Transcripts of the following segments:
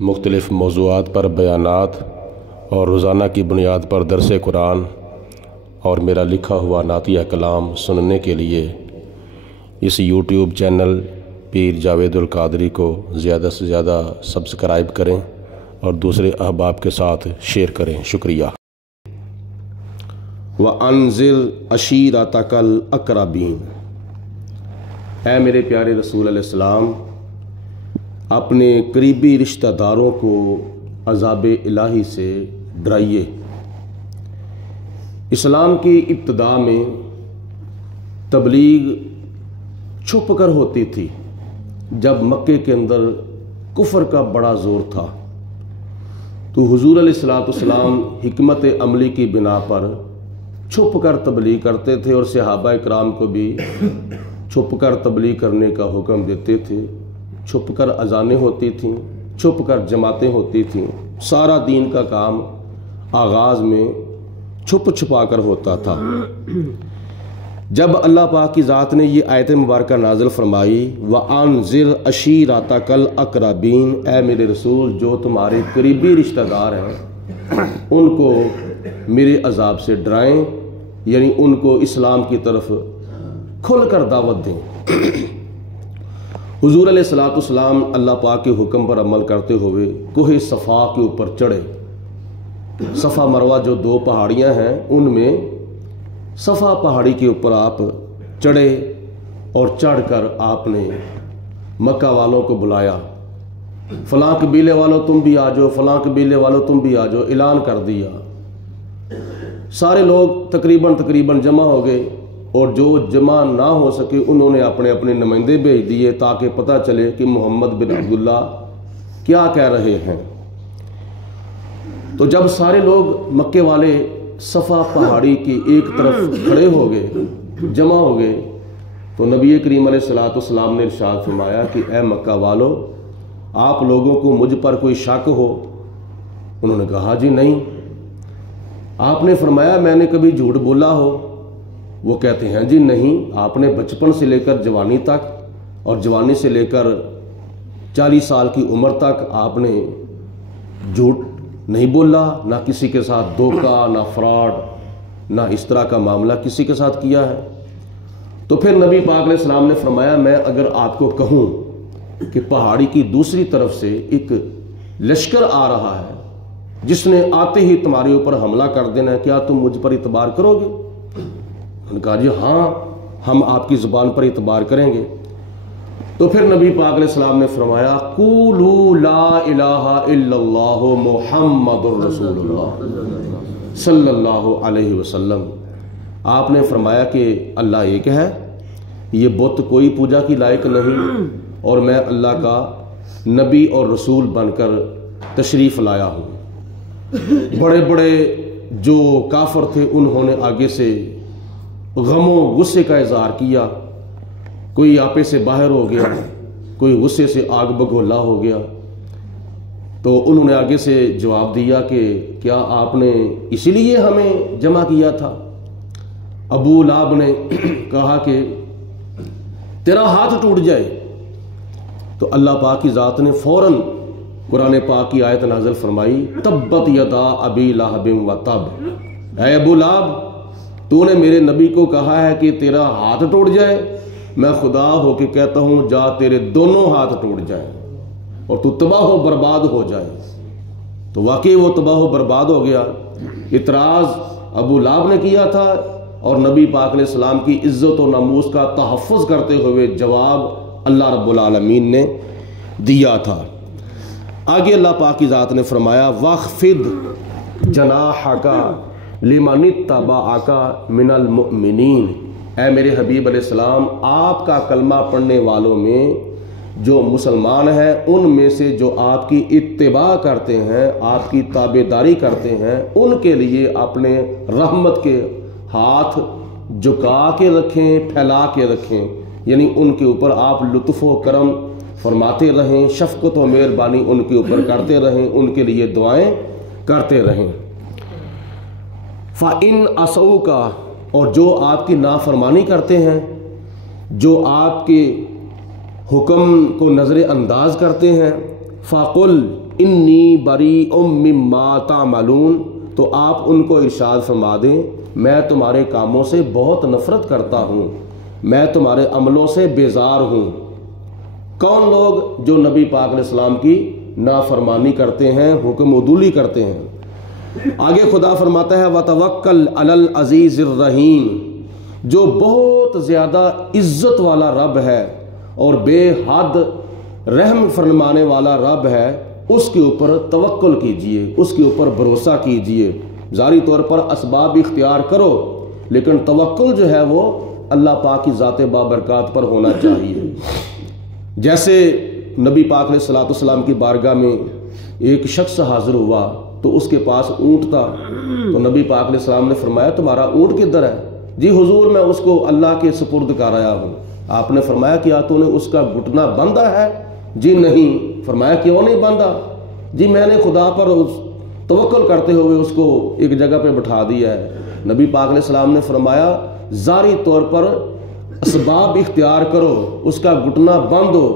مختلف موضوعات پر بیانات اور روزانہ کی بنیاد پر درس قرآن اور میرا لکھا ہوا نعتیہ کلام سننے کے لیے اس یوٹیوب چینل پیر جاوید القادری کو زیادہ سے زیادہ سبسکرائب کریں اور دوسرے احباب کے ساتھ شیئر کریں۔ شکریہ۔ وَأَنذِرْ عَشِيرَتَكَ الْأَقْرَبِينَ، اے میرے پیارے رسول علیہ السلام، اپنے قریبی رشتہ داروں کو عذاب الہی سے ڈرائیے۔ اسلام کی ابتدا میں تبلیغ چھپ کر ہوتی تھی، جب مکے کے اندر کفر کا بڑا زور تھا تو حضور علیہ السلام حکمت عملی کی بنا پر چھپ کر تبلیغ کرتے تھے اور صحابہ اکرام کو بھی چھپ کر تبلیغ کرنے کا حکم دیتے تھے۔ چھپ کر اذانیں ہوتی تھیں، چھپ کر جماعتیں ہوتی تھیں، سارا دین کا کام آغاز میں چھپ چھپا کر ہوتا تھا۔ جب اللہ پاک کی ذات نے یہ آیت مبارکہ نازل فرمائی، وَأَنذِرْ عَشِيرَتَكَ الْأَقْرَبِينَ، اے میرے رسول جو تمہارے قریبی رشتہ دار ہیں ان کو میرے عذاب سے ڈرائیں، یعنی ان کو اسلام کی طرف کھل کر دعوت دیں۔ حضور علیہ السلام اللہ پاک کے حکم پر عمل کرتے ہوئے کوہ صفا کے اوپر چڑھے۔ صفا مروہ جو دو پہاڑیاں ہیں، ان میں صفا پہاڑی کے اوپر آپ چڑھے اور چڑھ کر آپ نے مکہ والوں کو بلایا، فلاں قبیلے والوں تم بھی آ جاؤ، فلاں قبیلے والوں تم بھی آ جاؤ، اعلان کر دیا۔ سارے لوگ تقریباً جمع ہو گئے، اور جو جمع نہ ہو سکے انہوں نے اپنے اپنے نمائندے بھیج دیے تاکہ پتہ چلے کہ محمد بن عبداللہ کیا کہہ رہے ہیں۔ تو جب سارے لوگ مکے والے صفا پہاڑی کی ایک طرف کھڑے ہو گئے، جمع ہو گئے، تو نبی کریم علیہ السلام نے ارشاد فرمایا کہ اے مکہ والو، آپ لوگوں کو مجھ پر کوئی شک ہو؟ انہوں نے کہا جی نہیں۔ آپ نے فرمایا میں نے کبھی جھوٹ بولا ہو؟ وہ کہتے ہیں جی نہیں، آپ نے بچپن سے لے کر جوانی تک اور جوانی سے لے کر 40 سال کی عمر تک آپ نے جھوٹ نہیں بولا، نہ کسی کے ساتھ دھوکہ، نہ فراڈ، نہ اس طرح کا معاملہ کسی کے ساتھ کیا ہے۔ تو پھر نبی پاک علیہ السلام نے فرمایا میں اگر آپ کو کہوں کہ پہاڑی کی دوسری طرف سے ایک لشکر آ رہا ہے جس نے آتے ہی تمہارے اوپر حملہ کر دینا ہے، کیا تم مجھ پر اعتبار کرو گے؟ انہوں نے کہا جی ہاں، ہم آپ کی زبان پر اعتبار کریں گے۔ تو پھر نبی پاک علیہ السلام نے فرمایا قولوا لا الہ الا اللہ محمد الرسول اللہ صلی اللہ علیہ وسلم۔ آپ نے فرمایا کہ اللہ ایک ہے، یہ بت کوئی پوجا کی لائق نہیں، اور میں اللہ کا نبی اور رسول بن کر تشریف لایا ہوں۔ بڑے بڑے جو کافر تھے انہوں نے آگے سے غم و غصے کا اظہار کیا، کوئی آپے سے باہر ہو گیا، کوئی غصے سے آگ بگولا ہو گیا۔ تو انہوں نے آگے سے جواب دیا کہ کیا آپ نے اسی لیے ہمیں جمع کیا تھا؟ ابو لہب نے کہا کہ تیرا ہاتھ ٹوٹ جائے۔ تو اللہ پاک کی ذات نے فوراً قرآن پاک کی آیت نازل فرمائی، تبت یدا ابی لہب و تب، اے ابو لہب تو نے میرے نبی کو کہا ہے کہ تیرا ہاتھ ٹوٹ جائے، میں خدا ہو کے کہتا ہوں جا تیرے دونوں ہاتھ ٹوٹ جائیں اور تو تباہ و برباد ہو جائے۔ تو واقعی وہ تباہ و برباد ہو گیا۔ اعتراض ابو لہب نے کیا تھا اور نبی پاک علیہ السلام کی عزت و ناموس کا تحفظ کرتے ہوئے جواب اللہ رب العالمین نے دیا تھا۔ آگے اللہ پاک کی ذات نے فرمایا وَاخْفِضْ جَنَاحَكَ لِمَنِ اتَّبَعَكَ مِنَ الْمُؤْمِنِينَ، اے میرے حبیب علیہ السلام آپ کا کلمہ پڑھنے والوں میں جو مسلمان ہیں ان میں سے جو آپ کی اتباع کرتے ہیں، آپ کی تابعداری کرتے ہیں، ان کے لیے اپنے رحمت کے ہاتھ جھکا کے رکھیں، پھیلا کے رکھیں، یعنی ان کے اوپر آپ لطف و کرم فرماتے رہیں، شفقت و مہربانی ان کے اوپر کرتے رہیں، ان کے لیے دعائیں کرتے رہیں۔ فَإِنْ عَصَوْكَ، اور جو آپ کی نافرمانی کرتے ہیں، جو آپ کے حکم کو نظر انداز کرتے ہیں، فَقُلْ إِنِّي بَرِيءٌ مِّمَّا تَعْمَلُونَ، تو آپ ان کو ارشاد فرما دیں میں تمہارے کاموں سے بہت نفرت کرتا ہوں، میں تمہارے عملوں سے بیزار ہوں۔ کون لوگ؟ جو نبی پاک علیہ السلام کی نافرمانی کرتے ہیں، حکم عدولی کرتے ہیں۔ آگے خدا فرماتا ہے وَتَوَكَّلْ عَلَى الْعَزِيزِ الرَّحِيمِ، جو بہت زیادہ عزت والا رب ہے اور بے حد رحم فرمانے والا رب ہے، اس کے اوپر توکل کیجئے، اس کے اوپر بھروسہ کیجئے۔ ظاہری طور پر اسباب اختیار کرو، لیکن توکل جو ہے وہ اللہ پاک کی ذات بابرکات پر ہونا چاہیے۔ جیسے نبی پاک علیہ الصلوۃ والسلام کی بارگاہ میں ایک شخص حاضر ہوا تو اس کے پاس اونٹ تھا، تو نبی پاک علیہ السلام نے فرمایا تمہارا اونٹ کدھر ہے؟ جی حضور میں اس کو اللہ کے سپرد کر آیا ہوں۔ آپ نے فرمایا کیا تو نے اس کا گھٹنا باندھا ہے؟ جی نہیں۔ فرمایا کیوں نہیں باندھا؟ جی میں نے خدا پر توکل کرتے ہوئے اس کو ایک جگہ پہ بٹھا دیا ہے۔ نبی پاک علیہ السلام نے فرمایا ظاہری طور پر اسباب اختیار کرو، اس کا گھٹنا باندھو،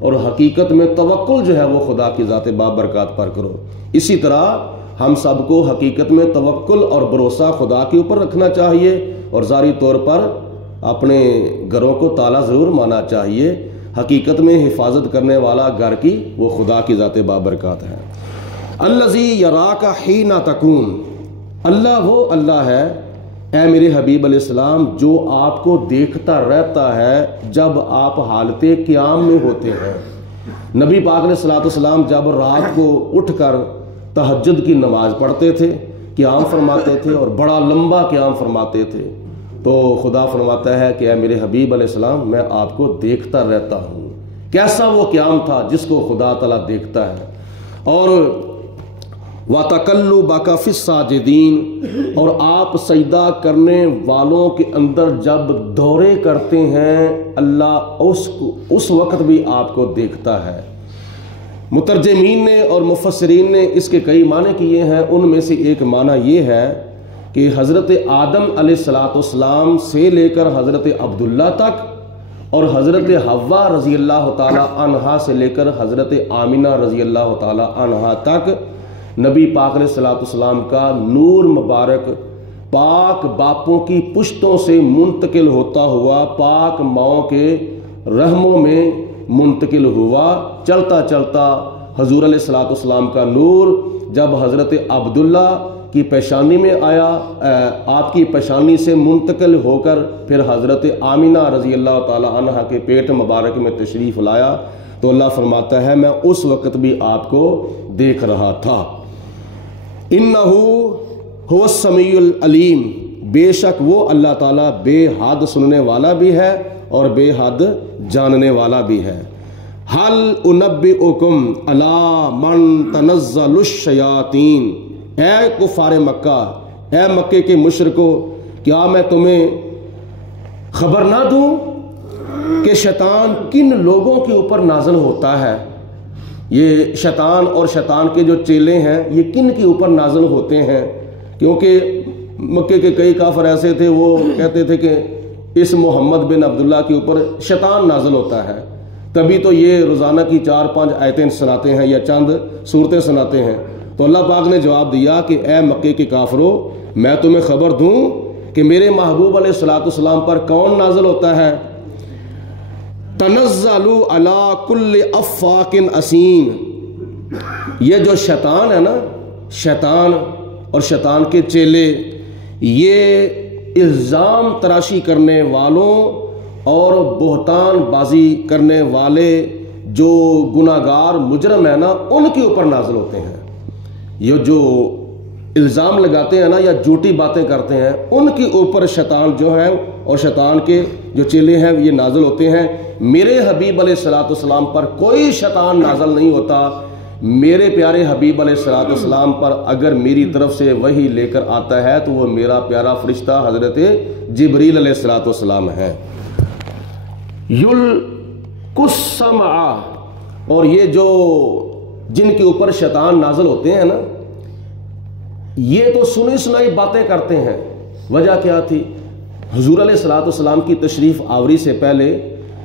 اور حقیقت میں توکل جو ہے وہ خدا کی ذات بابرکات پر کرو۔ اسی طرح ہم سب کو حقیقت میں توکل اور بھروسہ خدا کے اوپر رکھنا چاہیے، اور ظاہری طور پر اپنے گھروں کو تالا ضرور مانا چاہیے۔ حقیقت میں حفاظت کرنے والا گھر کی وہ خدا کی ذات بابرکات ہے۔ الذی یراک حین تقوم، اللہ وہ اللہ ہے اے میرے حبیب علیہ السلام جو آپ کو دیکھتا رہتا ہے جب آپ حالت قیام میں ہوتے ہیں۔ نبی پاک علیہ الصلوۃ والسلام جب رات کو اٹھ کر تہجد کی نماز پڑھتے تھے، قیام فرماتے تھے، اور بڑا لمبا قیام فرماتے تھے، تو خدا فرماتا ہے کہ اے میرے حبیب علیہ السلام میں آپ کو دیکھتا رہتا ہوں۔ کیسا وہ قیام تھا جس کو خدا تعالیٰ دیکھتا ہے۔ اور وَتَقَلُّبَكَ فِي السَّاجِدِينَ، اور آپ سجدہ کرنے والوں کے اندر جب دورے کرتے ہیں اللہ اس وقت بھی آپ کو دیکھتا ہے۔ مترجمین نے اور مفسرین نے اس کے کئی معنی کیے ہیں، ان میں سے ایک معنی یہ ہے کہ حضرت آدم علیہ الصلوۃ والسلام سے لے کر حضرت عبداللہ تک، اور حضرت حوا رضی اللہ تعالی عنہا سے لے کر حضرت آمنہ رضی اللہ تعالی عنہا تک نبی پاک علیہ الصلوۃ والسلام کا نور مبارک پاک باپوں کی پشتوں سے منتقل ہوتا ہوا پاک ماؤں کے رحموں میں منتقل ہوا۔ چلتا چلتا حضور علیہ الصلوۃ والسلام کا نور جب حضرت عبداللہ کی پیشانی میں آیا، آپ کی پیشانی سے منتقل ہو کر پھر حضرت آمنہ رضی اللہ تعالی عنہا کے پیٹ مبارک میں تشریف لایا، تو اللہ فرماتا ہے میں اس وقت بھی آپ کو دیکھ رہا تھا۔ انہو هو السمیع العلیم، بے شک وہ اللہ تعالیٰ بے حد سننے والا بھی ہے اور بے حد جاننے والا بھی ہے۔ هل انبئکم علی من تنزل الشیاطین، اے کفار مکہ، اے مکے کے مشرکو، کیا میں تمہیں خبر نہ دوں کہ شیطان کن لوگوں کے اوپر نازل ہوتا ہے؟ یہ شیطان اور شیطان کے جو چیلے ہیں یہ کن کے اوپر نازل ہوتے ہیں؟ کیونکہ مکے کے کئی کافر ایسے تھے وہ کہتے تھے کہ اس محمد بن عبداللہ کے اوپر شیطان نازل ہوتا ہے، تبھی تو یہ روزانہ کی 4-5 آیتیں سناتے ہیں یا چند صورتیں سناتے ہیں۔ تو اللہ پاک نے جواب دیا کہ اے مکے کے کافرو، میں تمہیں خبر دوں کہ میرے محبوب علیہ الصلوۃ والسلام پر کون نازل ہوتا ہے؟ تنزل علی کل افاک اسیم، یہ جو شیطان ہے نا، شیطان اور شیطان کے چیلے، یہ الزام تراشی کرنے والوں اور بہتان بازی کرنے والے جو گناہگار مجرم ہیں نا، ان کے اوپر نازل ہوتے ہیں۔ یہ جو الزام لگاتے ہیں نا یا جھوٹی باتیں کرتے ہیں، ان کے اوپر شیطان جو ہے اور شیطان کے جو چیلے ہیں یہ نازل ہوتے ہیں۔ میرے حبیب علیہ الصلوۃ والسلام پر کوئی شیطان نازل نہیں ہوتا۔ میرے پیارے حبیب علیہ الصلوۃ والسلام پر اگر میری طرف سے وحی لے کر آتا ہے تو وہ میرا پیارا فرشتہ حضرت جبریل علیہ الصلوۃ والسلام ہے۔ یلقی السمع، اور یہ جو جن کے اوپر شیطان نازل ہوتے ہیں نا، یہ تو سنی سنائی باتیں کرتے ہیں۔ وجہ کیا تھی؟ حضور علیہ الصلوۃ والسلام کی تشریف آوری سے پہلے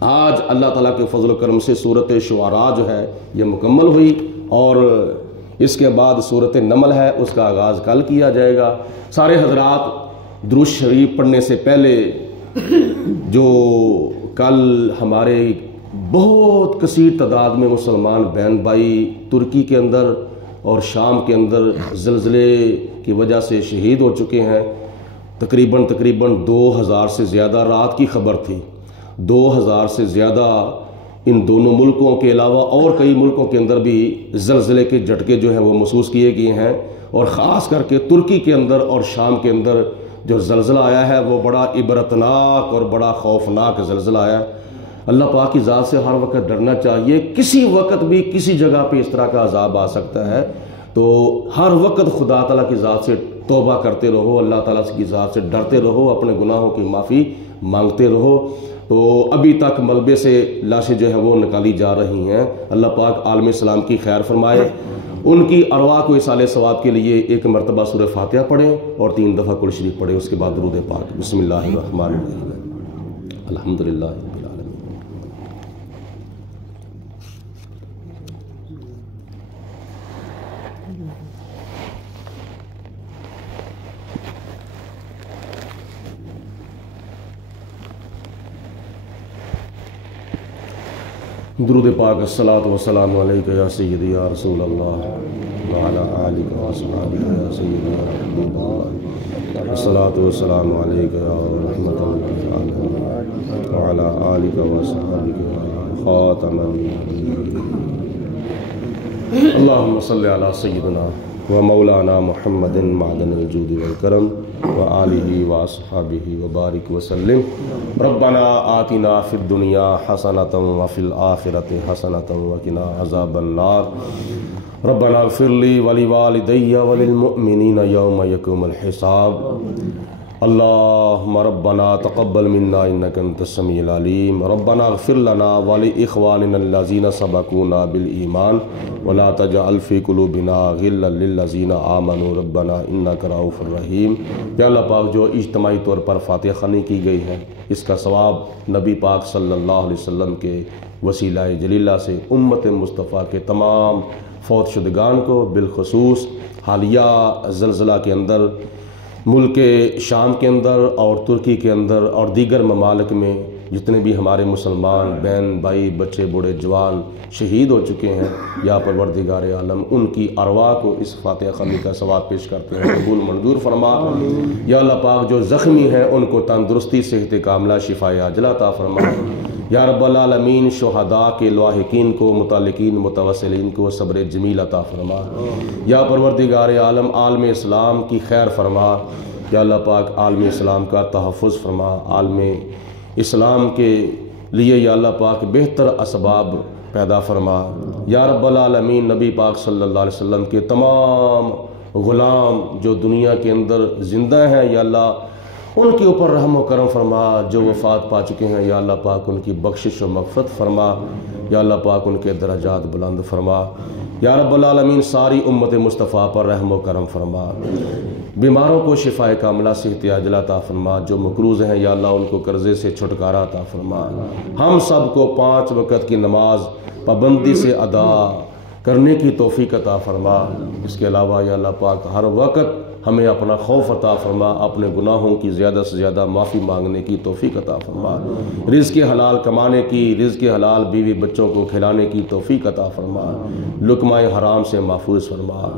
آج اللہ تعالیٰ کے فضل و کرم سے صورت شعراء جو ہے یہ مکمل ہوئی، اور اس کے بعد صورت نمل ہے، اس کا آغاز کل کیا جائے گا۔ سارے حضرات درود شریف پڑھنے سے پہلے جو کل ہمارے بہت کثیر تعداد میں مسلمان بہن بھائی ترکی کے اندر اور شام کے اندر زلزلے کی وجہ سے شہید ہو چکے ہیں، تقریباً 2000 سے زیادہ، رات کی خبر تھی 2000 سے زیادہ ان دونوں ملکوں کے علاوہ اور کئی ملکوں کے اندر بھی زلزلے کے جھٹکے جو ہیں وہ محسوس کیے گئے ہیں، اور خاص کر کے ترکی کے اندر اور شام کے اندر جو زلزلہ آیا ہے وہ بڑا عبرتناک اور بڑا خوفناک زلزلہ آیا ہے۔ اللہ پاک کی ذات سے ہر وقت ڈرنا چاہیے، کسی وقت بھی کسی جگہ پہ اس طرح کا عذاب آ سکتا ہے، تو ہر وقت خدا تعالیٰ کی ذات سے توبہ کرتے رہو، اللہ تعالیٰ کی ذات سے ڈرتے رہو، اپنے گناہوں کی معافی مانگتے رہو۔ تو ابھی تک ملبے سے لاشیں جو ہیں وہ نکالی جا رہی ہیں، اللہ پاک عالم اسلام کی خیر فرمائے، ان کی ارواح کو اصالِ ثواب کے لیے ایک مرتبہ سورہ فاتحہ پڑھیں اور 3 دفعہ کل شریف پڑھیں، اس کے بعد درود پاک۔ بسم اللہ الرحمن الرحیم، الحمدللہ رب العالمین۔ درود پاک، الصلاۃ والسلام علیک یا سیدی یا رسول اللہ وعلی آلک واصحابک یا سیدی یا حبیب اللہ، الصلاۃ والسلام علیک یا رحمۃ للعالمین وعلی آلک واصحابک یا خاتم النبیین۔ اللہم صلی علی سیدنا و مولانا محمد معدن الجود والکرم وآلہ واصحابہ وبارک وسلم۔ ربنا آتنا فی الدنیا حسنۃ وفی الآخرۃ حسنۃ وقنا عذاب النار۔ ربنا اغفر لی ولوالدی وللمؤمنین یوم یقوم الحساب۔ اللہم ربنا تقبل منا انک انت السمیع العلیم۔ ربنا اغفر لنا ولإخواننا الذین سبقونا بالایمان ولا تجعل فی قلوبنا غلا للذین آمنوا ربنا انک رؤوف الرحیم۔ یا اللہ پاک، جو اجتماعی طور پر فاتحہ خوانی کی گئی ہے، اس کا ثواب نبی پاک صلی اللہ علیہ وسلم کے وسیلہ جلیلہ سے امت مصطفیٰ کے تمام فوت شدگان کو، بالخصوص حالیہ زلزلہ کے اندر ملک شام کے اندر اور ترکی کے اندر اور دیگر ممالک میں جتنے بھی ہمارے مسلمان بہن بھائی بچے بوڑھے جوان شہید ہو چکے ہیں، یا پروردگار عالم ان کی ارواح کو اس فاتحہ خوانی کا ثواب پیش کرتے ہیں، قبول منظور فرما۔ یا اللہ پاک، جو زخمی ہیں ان کو تندرستی صحت کاملہ شفاء عاجلہ عطا فرما۔ یا رب العالمین، شہداء کے لاحقین کو، متعلقین متوسلین کو صبر جمیل عطا فرما۔ یا پروردگار عالم، عالم اسلام کی خیر فرما۔ یا اللہ پاک، عالم اسلام کا تحفظ فرما، عالم اسلام کے لیے یا اللہ پاک بہتر اسباب پیدا فرما۔ یا رب العالمین، نبی پاک صلی اللہ علیہ وسلم کے تمام غلام جو دنیا کے اندر زندہ ہیں، یا اللہ ان کے اوپر رحم و کرم فرما، جو وفات پا چکے ہیں یا اللہ پاک ان کی بخشش و مغفرت فرما، یا اللہ پاک ان کے درجات بلند فرما۔ یا رب العالمین، ساری امت مصطفیٰ پر رحم و کرم فرما، بیماروں کو شفاء کاملہ صحت عاجلہ عطا فرما، جو مقروض ہیں یا اللہ ان کو قرضے سے چھٹکارا عطا فرما۔ ہم سب کو 5 وقت کی نماز پابندی سے ادا کرنے کی توفیق عطا فرما۔ اس کے علاوہ یا اللہ پاک، ہر وقت ہمیں اپنا خوف عطا فرما، اپنے گناہوں کی زیادہ سے زیادہ معافی مانگنے کی توفیق عطا فرما، رزق حلال کمانے کی، رزق حلال بیوی بچوں کو کھلانے کی توفیق عطا فرما، لقمہ حرام سے محفوظ فرما۔